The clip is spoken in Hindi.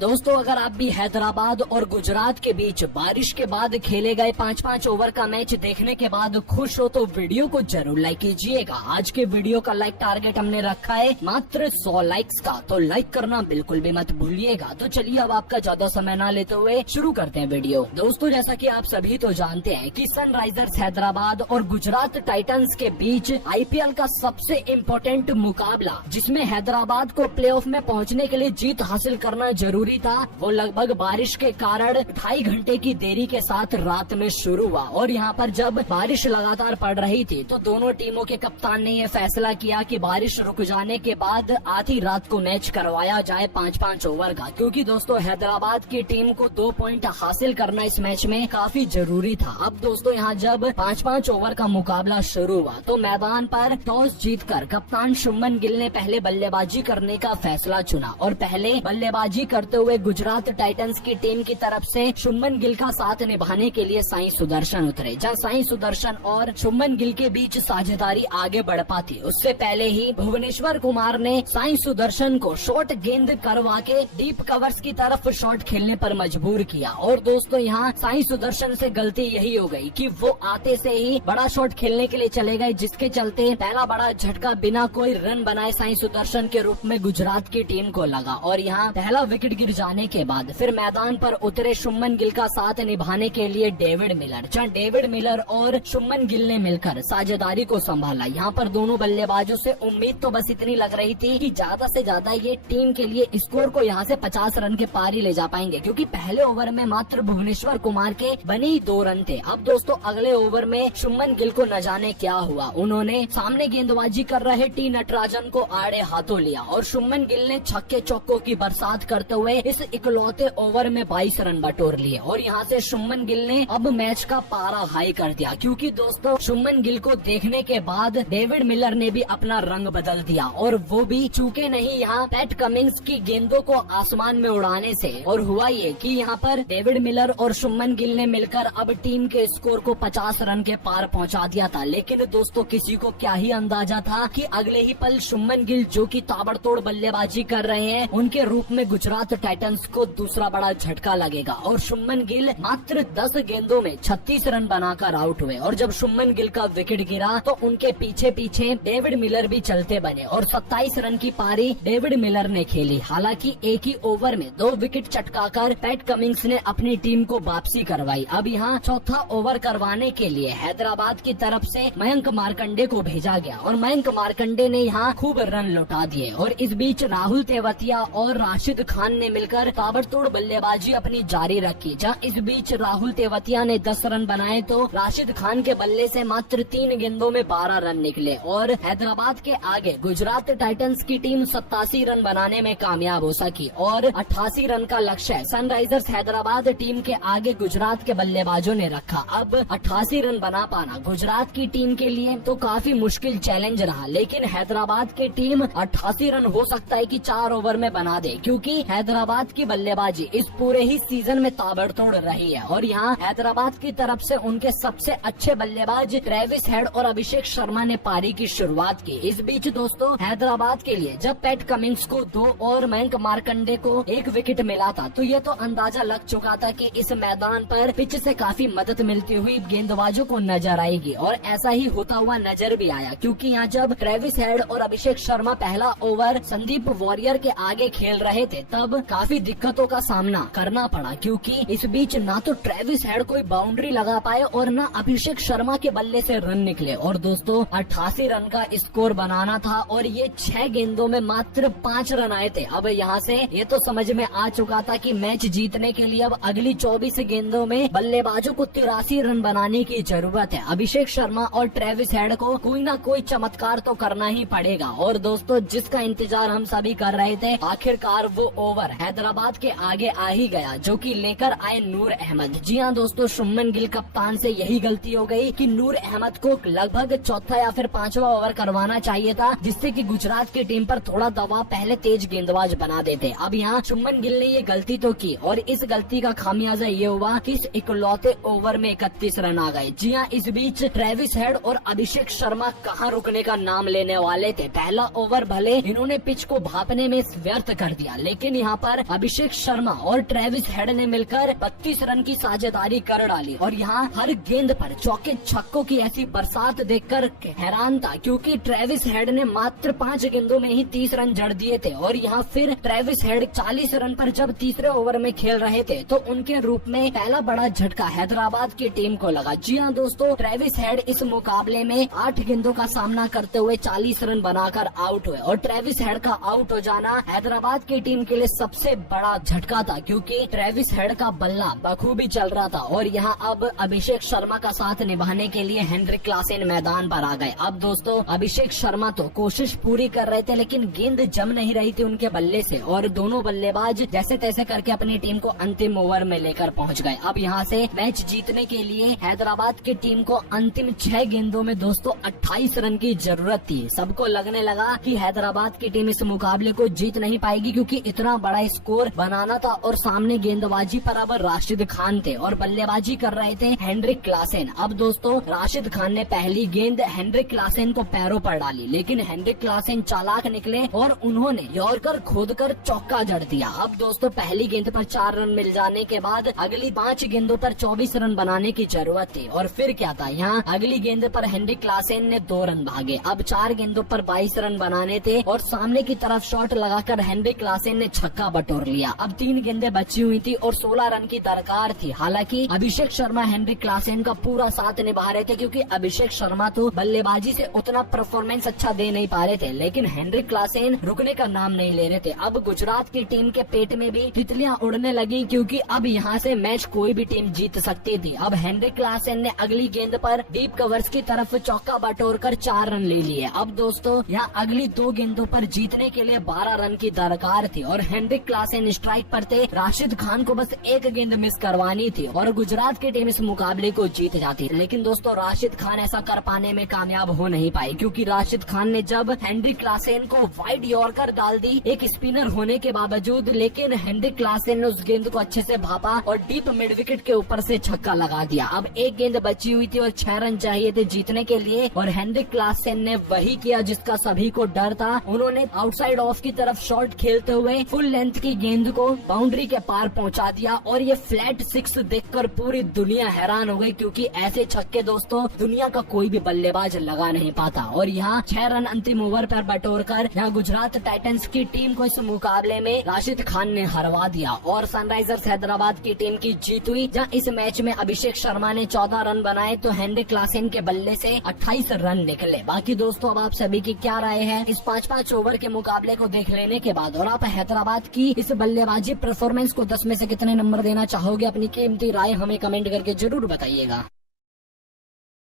दोस्तों अगर आप भी हैदराबाद और गुजरात के बीच बारिश के बाद खेले गए 5-5 ओवर का मैच देखने के बाद खुश हो तो वीडियो को जरूर लाइक कीजिएगा। आज के वीडियो का लाइक टारगेट हमने रखा है मात्र 100 लाइक्स का, तो लाइक करना बिल्कुल भी मत भूलिएगा। तो चलिए अब आपका ज्यादा समय न लेते हुए शुरू करते हैं वीडियो। दोस्तों जैसा कि आप सभी तो जानते हैं कि सनराइजर्स हैदराबाद और गुजरात टाइटंस के बीच आईपीएल का सबसे इम्पोर्टेंट मुकाबला, जिसमें हैदराबाद को प्लेऑफ में पहुंचने के लिए जीत हासिल करना जरूरी था, वो लगभग बारिश के कारण 2.5 घंटे की देरी के साथ रात में शुरू हुआ। और यहाँ पर जब बारिश लगातार पड़ रही थी तो दोनों टीमों के कप्तान ने ये फैसला किया कि बारिश रुक जाने के बाद आधी रात को मैच करवाया जाए 5-5 ओवर का, क्योंकि दोस्तों हैदराबाद की टीम को 2 पॉइंट हासिल करना इस मैच में काफी जरूरी था। अब दोस्तों यहाँ जब 5-5 ओवर का मुकाबला शुरू हुआ तो मैदान पर टॉस जीतकर कप्तान शुभमन गिल ने पहले बल्लेबाजी करने का फैसला चुना और पहले बल्लेबाजी करते हुए गुजरात टाइटंस की टीम की तरफ से शुभमन गिल का साथ निभाने के लिए साई सुदर्शन उतरे। जहां साई सुदर्शन और शुभमन गिल के बीच साझेदारी आगे बढ़ पाती, उससे पहले ही भुवनेश्वर कुमार ने साई सुदर्शन को शॉर्ट गेंद करवा के डीप कवर्स की तरफ शॉट खेलने पर मजबूर किया। और दोस्तों यहाँ साई सुदर्शन से गलती यही हो गई कि वो आते से ही बड़ा शॉट खेलने के लिए चले गए, जिसके चलते पहला बड़ा झटका बिना कोई रन बनाए साई सुदर्शन के रूप में गुजरात की टीम को लगा। और यहाँ पहला विकेट गिर जाने के बाद फिर मैदान पर उतरे शुभमन गिल का साथ निभाने के लिए डेविड मिलर, जहां डेविड मिलर और शुभमन गिल ने मिलकर साझेदारी को संभाला। यहाँ पर दोनों बल्लेबाजों से उम्मीद तो बस इतनी लग रही थी कि ज्यादा से ज्यादा ये टीम के लिए स्कोर को यहाँ से 50 रन के पार ही ले जा पाएंगे, क्योंकि पहले ओवर में मात्र भुवनेश्वर कुमार के बने ही 2 रन थे। अब दोस्तों अगले ओवर में शुभमन गिल को न जाने क्या हुआ, उन्होंने सामने गेंदबाजी कर रहे टी नटराजन को आड़े हाथों लिया और शुभमन गिल ने छक्के चौकों की बरसात करते हुए इस इकलौते ओवर में 22 रन बटोर लिए। और यहाँ से शुभमन गिल ने अब मैच का पारा हाई कर दिया, क्योंकि दोस्तों शुभमन गिल को देखने के बाद डेविड मिलर ने भी अपना रंग बदल दिया और वो भी चूके नहीं यहाँ पैट कमिंस की गेंदों को आसमान में उड़ाने से। और हुआ ये कि यहाँ पर डेविड मिलर और शुभमन गिल ने मिलकर अब टीम के स्कोर को 50 रन के पार पहुँचा दिया था। लेकिन दोस्तों किसी को क्या ही अंदाजा था कि अगले ही पल शुभमन गिल, जो की ताबड़तोड़ बल्लेबाजी कर रहे हैं, उनके रूप में गुजरात टाइटंस को दूसरा बड़ा झटका लगेगा। और शुभमन गिल मात्र 10 गेंदों में 36 रन बनाकर आउट हुए। और जब शुभमन गिल का विकेट गिरा तो उनके पीछे पीछे डेविड मिलर भी चलते बने और 27 रन की पारी डेविड मिलर ने खेली। हालांकि एक ही ओवर में 2 विकेट चटकाकर पैट कमिंस ने अपनी टीम को वापसी करवाई। अब यहाँ चौथा ओवर करवाने के लिए हैदराबाद की तरफ से मयंक मार्कंडे को भेजा गया और मयंक मार्कंडे ने यहाँ खूब रन लौटा दिए। और इस बीच राहुल तेवतिया और राशिद खान ने मिलकर ताबड़तोड़ बल्लेबाजी अपनी जारी रखी। जहां इस बीच राहुल तेवतिया ने 10 रन बनाए तो राशिद खान के बल्ले से मात्र 3 गेंदों में 12 रन निकले। और हैदराबाद के आगे गुजरात टाइटंस की टीम 87 रन बनाने में कामयाब हो सकी और 88 रन का लक्ष्य सनराइजर्स हैदराबाद टीम के आगे गुजरात के बल्लेबाजों ने रखा। अब 88 रन बना पाना गुजरात की टीम के लिए तो काफी मुश्किल चैलेंज रहा, लेकिन हैदराबाद की टीम 88 रन हो सकता है कि 4 ओवर में बना दे, क्योंकि हैदराबाद की बल्लेबाजी इस पूरे ही सीजन में ताबड़तोड़ रही है। और यहाँ हैदराबाद की तरफ से उनके सबसे अच्छे बल्लेबाज ट्रेविस हेड और अभिषेक शर्मा ने पारी की शुरुआत की। इस बीच दोस्तों हैदराबाद के लिए जब पैट कमिंस को 2 और मयंक मार्कंडे को 1 विकेट मिला था तो ये तो अंदाजा लग चुका था कि इस मैदान पर पिच से काफी मदद मिलती हुई गेंदबाजों को नजर आएगी। और ऐसा ही होता हुआ नजर भी आया, क्योंकि यहाँ जब ट्रेविस हेड और अभिषेक शर्मा पहला ओवर संदीप वॉरियर के आगे खेल रहे थे तब काफी दिक्कतों का सामना करना पड़ा, क्योंकि इस बीच ना तो ट्रेविस हेड कोई बाउंड्री लगा पाए और ना अभिषेक शर्मा के बल्ले से रन निकले। और दोस्तों 88 रन का स्कोर बनाना था और ये 6 गेंदों में मात्र 5 रन आए थे। अब यहाँ से ये तो समझ में आ चुका था कि मैच जीतने के लिए अब अगली 24 गेंदों में बल्लेबाजों को 83 रन बनाने की जरूरत है। अभिषेक शर्मा और ट्रेविस हेड को कोई ना कोई चमत्कार तो करना ही पड़ेगा। और दोस्तों जिसका इंतजार हम सभी कर रहे थे, आखिरकार वो ओवर हैदराबाद के आगे आ ही गया, जो कि लेकर आए नूर अहमद। जी हाँ दोस्तों, शुभमन गिल कप्तान से यही गलती हो गई कि नूर अहमद को लगभग चौथा या फिर 5वां ओवर करवाना चाहिए था, जिससे कि गुजरात की टीम पर थोड़ा दबाव पहले तेज गेंदबाज बना देते। अब यहाँ शुभमन गिल ने ये गलती तो की और इस गलती का खामियाजा ये हुआ कि इस इकलौते ओवर में 31 रन आ गए। जी हाँ, इस बीच ट्रेविस हेड और अभिषेक शर्मा कहाँ रुकने का नाम लेने वाले थे। पहला ओवर भले इन्होंने पिच को भापने में व्यर्थ कर दिया, लेकिन यहाँ पर पर अभिषेक शर्मा और ट्रेविस हेड ने मिलकर 32 रन की साझेदारी कर डाली और यहाँ हर गेंद पर चौके छक्कों की ऐसी बरसात देखकर हैरान था, क्योंकि ट्रेविस हेड ने मात्र 5 गेंदों में ही 30 रन जड़ दिए थे। और यहाँ फिर ट्रेविस हेड 40 रन पर जब तीसरे ओवर में खेल रहे थे तो उनके रूप में पहला बड़ा झटका हैदराबाद की टीम को लगा। जी हाँ दोस्तों, ट्रेविस हेड इस मुकाबले में 8 गेंदों का सामना करते हुए 40 रन बनाकर आउट हुए और ट्रेविस हेड का आउट हो जाना हैदराबाद की टीम के लिए सबसे बड़ा झटका था, क्योंकि ट्रेविस हेड का बल्ला बखूबी चल रहा था। और यहाँ अब अभिषेक शर्मा का साथ निभाने के लिए हेनरिक क्लासेन मैदान पर आ गए। अब दोस्तों, अभिषेक शर्मा तो कोशिश पूरी कर रहे थे लेकिन गेंद जम नहीं रही थी उनके बल्ले से और दोनों बल्लेबाज जैसे तैसे करके अपनी टीम को अंतिम ओवर में लेकर पहुंच गए। अब यहाँ से मैच जीतने के लिए हैदराबाद की टीम को अंतिम 6 गेंदों में दोस्तों 28 रन की जरूरत थी। सबको लगने लगा कि हैदराबाद की टीम इस मुकाबले को जीत नहीं पाएगी, क्योंकि इतना बड़ा स्कोर बनाना था और सामने गेंदबाजी पर अब राशिद खान थे और बल्लेबाजी कर रहे थे हेनरिक क्लासेन। अब दोस्तों, राशिद खान ने पहली गेंद हेनरिक क्लासेन को पैरों पर डाली, लेकिन हेनरिक क्लासेन चालाक निकले और उन्होंने यॉर्कर खोदकर चौका जड़ दिया। अब दोस्तों, पहली गेंद पर 4 रन मिल जाने के बाद अगली 5 गेंदों पर 24 रन बनाने की जरूरत थी। और फिर क्या था, यहाँ अगली गेंद पर हेनरिक क्लासेन ने 2 रन भागे। अब 4 गेंदों पर 22 रन बनाने थे और सामने की तरफ शॉट लगाकर हेनरिक क्लासेन ने छक्का बटोर लिया। अब 3 गेंदें बची हुई थी और 16 रन की दरकार थी। हालांकि अभिषेक शर्मा हेनरिक क्लासेन का पूरा साथ निभा रहे थे, क्योंकि अभिषेक शर्मा तो बल्लेबाजी से उतना परफॉर्मेंस अच्छा दे नहीं पा रहे थे, लेकिन हेनरिक क्लासेन रुकने का नाम नहीं ले रहे थे। अब गुजरात की टीम के पेट में भी तितलियां उड़ने लगी, क्योंकि अब यहाँ से मैच कोई भी टीम जीत सकती थी। अब हेनरिक क्लासेन ने अगली गेंद पर डीप कवर्स की तरफ चौका बटोरकर 4 रन ले लिए। अब दोस्तों, यहाँ अगली 2 गेंदों पर जीतने के लिए 12 रन की दरकार थी और हेनरिक क्लासेन स्ट्राइक पर थे। राशिद खान को बस 1 गेंद मिस करवानी थी और गुजरात की टीम इस मुकाबले को जीत जाती। लेकिन दोस्तों, राशिद खान ऐसा कर पाने में कामयाब हो नहीं पाई, क्योंकि राशिद खान ने जब हेनरिक क्लासेन को वाइड यॉर्कर डाल दी एक स्पिनर होने के बावजूद, लेकिन हेनरिक क्लासेन ने उस गेंद को अच्छे से भापा और डीप मिड विकेट के ऊपर से छक्का लगा दिया। अब 1 गेंद बची हुई थी और 6 रन चाहिए थे जीतने के लिए और हेनरिक क्लासेन ने वही किया जिसका सभी को डर था। उन्होंने आउटसाइड ऑफ की तरफ शॉट खेलते हुए फुल लेंथ की गेंद को बाउंड्री के पार पहुंचा दिया और ये फ्लैट 6 देखकर पूरी दुनिया हैरान हो गई, क्योंकि ऐसे छक्के दोस्तों दुनिया का कोई भी बल्लेबाज लगा नहीं पाता। और यहाँ 6 रन अंतिम ओवर पर बटोरकर यहाँ गुजरात टाइटंस की टीम को इस मुकाबले में राशिद खान ने हरवा दिया और सनराइजर्स हैदराबाद की टीम की जीत हुई। जहाँ इस मैच में अभिषेक शर्मा ने 14 रन बनाए तो हेनरिक क्लासेन के बल्ले से 28 रन निकले। बाकी दोस्तों, अब आप सभी की क्या राय है इस 5-5 ओवर के मुकाबले को देख लेने के बाद, और आप हैदराबाद की इस बल्लेबाजी परफॉर्मेंस को 10 में से कितने नंबर देना चाहोगे? अपनी कीमती राय हमें कमेंट करके जरूर बताइएगा।